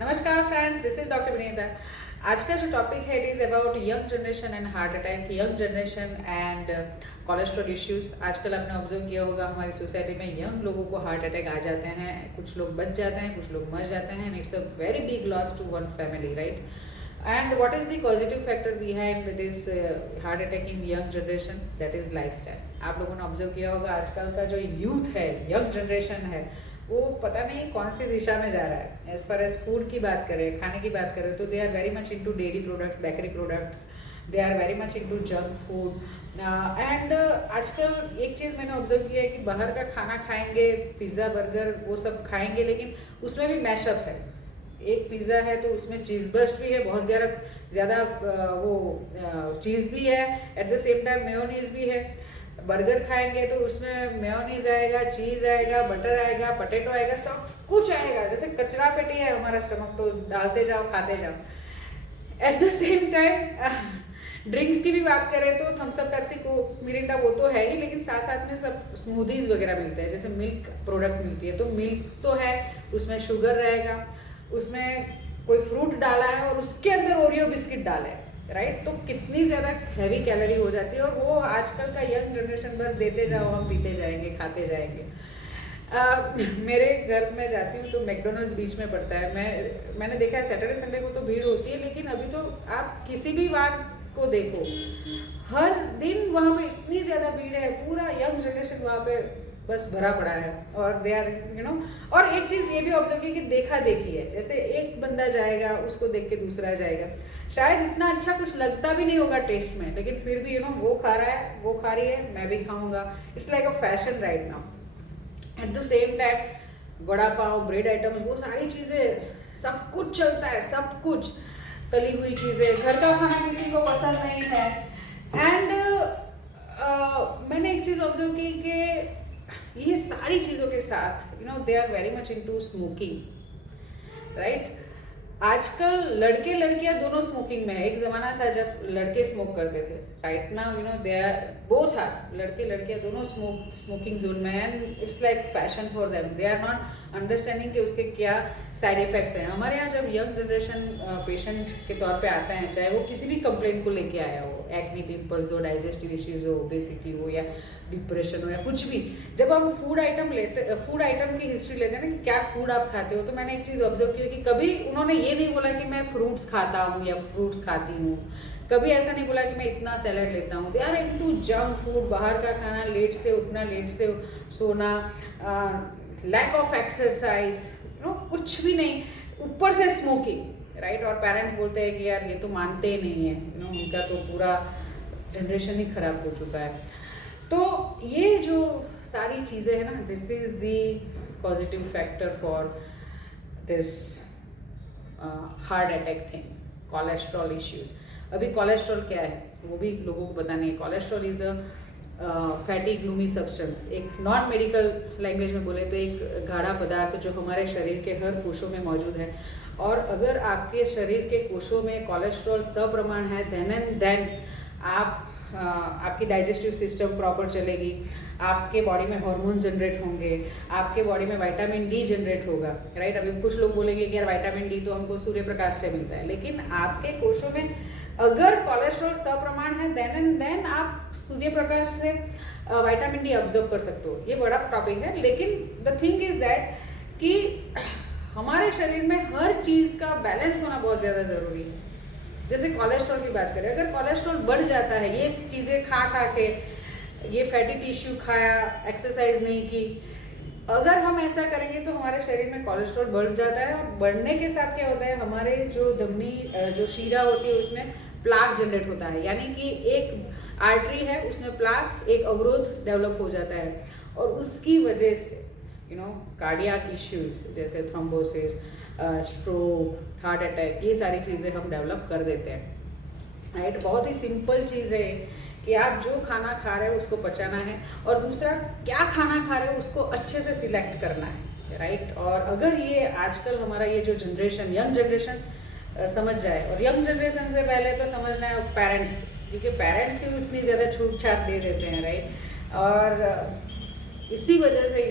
नमस्कार friends, this is doctor Vinita. आज का जो टॉपिक है it is about young generation and heart attack, young generation and cholesterol issues. आजकल आपने ऑब्जर्व किया होगा हमारी सोसाइटी में यंग लोगों को हार्ट अटैक आ जाते हैं, कुछ लोग बच जाते हैं, कुछ लोग मर जाते हैं, and it's a very big loss to one family, right? And what is the positive factor behind this heart attack in young generation? That is lifestyle. आप लोगों ने ऑब्जर्व किया होगा आजकल का जो यूथ है, यंग जनरेशन है, वो पता नहीं कौन सी दिशा में जा रहा है। एज फार एज फूड की बात करें, खाने की बात करें, तो they are very much into dairy products, bakery products, they are very much into junk food. And आजकल एक चीज़ मैंने ऑब्जर्व किया है कि बाहर का खाना खाएंगे, पिज़्ज़ा बर्गर वो सब खाएंगे, लेकिन उसमें भी मैशअप है। एक पिज़्ज़ा है तो उसमें चीज़ बर्स्ट भी है, बहुत ज़्यादा वो चीज़ भी है, eight the same time mayonnaise भी है। बर्गर खाएंगे तो उसमें मेयोनीज आएगा, चीज़ आएगा, बटर आएगा, पोटैटो आएगा, सब कुछ आएगा। जैसे कचरा पेटी है हमारा स्टमक, तो डालते जाओ खाते जाओ। At the same time drinks की भी बात करें तो Thums Up, Pepsi, Coke, Mirinda वो तो है ही, लेकिन साथ साथ में सब स्मूदीज वगैरह मिलते हैं, जैसे मिल्क प्रोडक्ट मिलती है। तो मिल्क तो है, उसमें शुगर रहेगा, उसमें कोई फ्रूट डाला है और उसके अंदर ओरियो बिस्किट डाला है, राइट? तो कितनी ज़्यादा हैवी कैलोरी हो जाती है। और वो आजकल का यंग जनरेशन बस देते जाओ, हम पीते जाएंगे, खाते जाएंगे। मेरे घर में जाती हूँ तो मैकडोनल्ड्स बीच में पड़ता है। मैंने देखा है सैटरडे संडे को तो भीड़ होती है, लेकिन अभी तो आप किसी भी वार को देखो, हर दिन वहाँ पे इतनी ज़्यादा भीड़ है, पूरा यंग जनरेशन वहाँ पे बस भरा पड़ा है। और दे आर और एक चीज़ ये भी ऑब्जर्व की कि देखा देखी है, जैसे एक बंदा जाएगा उसको देख के दूसरा जाएगा। शायद इतना अच्छा कुछ लगता भी नहीं होगा टेस्ट में, लेकिन फिर भी वो खा रहा है, वो खा रही है, मैं भी खाऊंगा। It's like a fashion right now. Eight the same time vada pav, bread items, वो सारी चीज़ें, सब कुछ चलता है, सब कुछ तली हुई चीज़ें। घर का खाना किसी को पसंद नहीं है। एंड मैंने एक चीज़ ऑब्जर्व की कि ये सारी चीज़ों के साथ they are very much into smoking, right? आजकल लड़के लड़कियां दोनों स्मोकिंग में है। एक जमाना था जब लड़के स्मोक करते थे, right now they are both are, लड़के लड़कियां दोनों स्मोकिंग जोन में है। And it's like fashion for them, they are not understanding कि उसके क्या साइड इफेक्ट्स हैं। हमारे यहाँ जब यंग जनरेशन पेशेंट के तौर पे आता है, चाहे वो किसी भी कंप्लेंट को लेके आया हो, एक्नी, पिंपल्स हो, डाइजेस्टिव इश्यूज हो, ओबेसिटी हो, या डिप्रेशन हो, या कुछ भी, जब हम फूड आइटम की हिस्ट्री लेते हैं ना कि क्या फूड आप खाते हो, तो मैंने एक चीज़ ऑब्जर्व की कि कभी उन्होंने ये नहीं बोला कि मैं फ्रूट्स खाता हूँ या फ्रूट्स खाती हूँ। कभी ऐसा नहीं बोला कि मैं इतना सैलड लेता हूँ। They are into junk food, बाहर का खाना, लेट से उठना, लेट से सोना, लैक ऑफ एक्सरसाइज, कुछ भी नहीं, ऊपर से स्मोकिंग, राइट? और पेरेंट्स बोलते हैं कि यार ये तो मानते ही नहीं है, उनका तो पूरा जनरेशन ही खराब हो चुका है। तो ये जो सारी चीज़ें हैं ना, this is the positive factor for this heart attack thing, cholesterol issues. अभी कोलेस्ट्रॉल क्या है वो भी लोगों को पता नहीं है। Cholesterol is a fatty gloomy substance. एक नॉन मेडिकल लैंग्वेज में बोले तो एक गाढ़ा पदार्थ जो हमारे शरीर के हर कोशों में मौजूद है। और अगर आपके शरीर के कोशों में कोलेस्ट्रॉल सप्रमाण है, देन एंड देन आपकी डाइजेस्टिव सिस्टम प्रॉपर चलेगी, आपके बॉडी में हार्मोन्स जनरेट होंगे, आपके बॉडी में विटामिन डी जनरेट होगा, राइट? अभी कुछ लोग बोलेंगे कि यार विटामिन डी तो हमको सूर्य प्रकाश से मिलता है, लेकिन आपके कोशों में अगर कोलेस्ट्रॉल सप्रमाण है, देन एंड देन आप सूर्य प्रकाश से विटामिन डी ऑब्जर्व कर सकते हो। ये बड़ा टॉपिक है, लेकिन द थिंग इज दैट कि हमारे शरीर में हर चीज़ का बैलेंस होना बहुत ज़्यादा ज़रूरी है। जैसे कोलेस्ट्रॉल की बात करें, अगर कोलेस्ट्रॉल बढ़ जाता है, ये चीज़ें खा खा के, ये फैटी टिश्यू खाया, एक्सरसाइज नहीं की, अगर हम ऐसा करेंगे तो हमारे शरीर में कोलेस्ट्रॉल बढ़ जाता है। और बढ़ने के साथ क्या होता है, हमारे जो धमनी, जो शीरा होती है, उसमें प्लाक जनरेट होता है। यानी कि एक आर्टरी है, उसमें प्लाक, एक अवरोध डेवलप हो जाता है, और उसकी वजह से कार्डियक इश्यूज जैसे थ्रोम्बोसिस, स्ट्रोक, हार्ट अटैक, ये सारी चीज़ें हम डेवलप कर देते हैं, राइट? बहुत ही सिंपल चीज़ है कि आप जो खाना खा रहे हो उसको पचाना है, और दूसरा क्या खाना खा रहे हो उसको अच्छे से सिलेक्ट करना है, राइट? और अगर ये आजकल हमारा ये जो जनरेशन, यंग जनरेशन समझ जाए, और यंग जनरेशन से पहले तो समझना है पेरेंट्स, क्योंकि पेरेंट्स ही इतनी ज़्यादा छूट छाट दे देते हैं, राइट? और इसी वजह से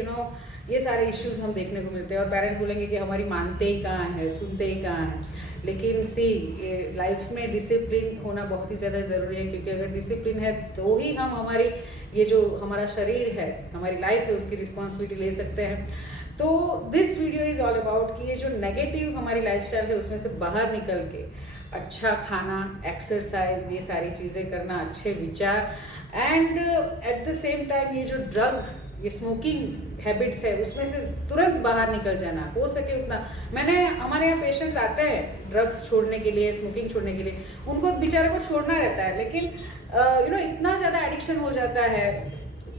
ये सारे इश्यूज हम देखने को मिलते हैं। और पेरेंट्स बोलेंगे कि हमारी मानते ही कहाँ हैं, सुनते ही कहाँ हैं। लेकिन सी लाइफ में डिसिप्लिन होना बहुत ही ज़्यादा ज़रूरी है, क्योंकि अगर डिसिप्लिन है तो ही हम हमारी ये जो हमारा शरीर है, हमारी लाइफ है, उसकी रिस्पॉन्सिबिलिटी ले सकते हैं। तो this video is all about कि ये जो नेगेटिव हमारी लाइफस्टाइल है उसमें से बाहर निकल के अच्छा खाना, एक्सरसाइज, ये सारी चीज़ें करना, अच्छे विचार, and eight the same time ये जो ड्रग, ये स्मोकिंग हैबिट्स है उसमें से तुरंत बाहर निकल जाना, हो सके उतना। मैंने हमारे यहाँ पेशेंट्स आते हैं ड्रग्स छोड़ने के लिए, स्मोकिंग छोड़ने के लिए, उनको बेचारे को छोड़ना रहता है, लेकिन इतना ज़्यादा एडिक्शन हो जाता है,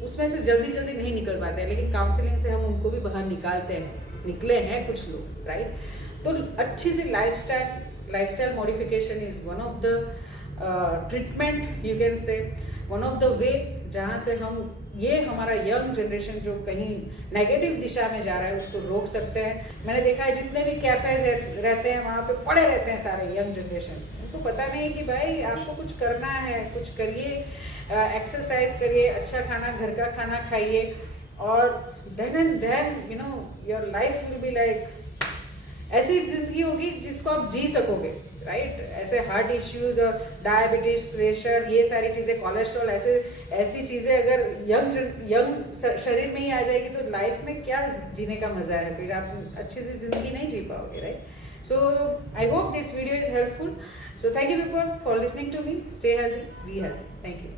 उसमें से जल्दी जल्दी नहीं निकल पाते हैं। लेकिन काउंसलिंग से हम उनको भी बाहर निकालते हैं, निकले हैं कुछ लोग, राइट। तो अच्छी सी lifestyle modification is one of the treatment, you can say one of the way, जहाँ से हम ये हमारा यंग जनरेशन जो कहीं नेगेटिव दिशा में जा रहा है उसको रोक सकते हैं। मैंने देखा है जितने भी कैफेज रहते हैं वहाँ पे पड़े रहते हैं सारे यंग जनरेशन, उनको पता नहीं कि भाई आपको कुछ करना है, कुछ करिए, एक्सरसाइज करिए, अच्छा खाना, घर का खाना खाइए, और then and then your life will be like ऐसी जिंदगी होगी जिसको आप जी सकोगे, राइट। ऐसे हार्ट इश्यूज और डायबिटीज, प्रेशर, ये सारी चीज़ें, कोलेस्ट्रॉल, ऐसी चीज़ें अगर यंग शरीर में ही आ जाएगी तो लाइफ में क्या जीने का मज़ा है, फिर आप अच्छी सी ज़िंदगी नहीं जी पाओगे, right. So I hope this video is helpful. So thank you people for listening to me. Stay healthy, be healthy. Thank you.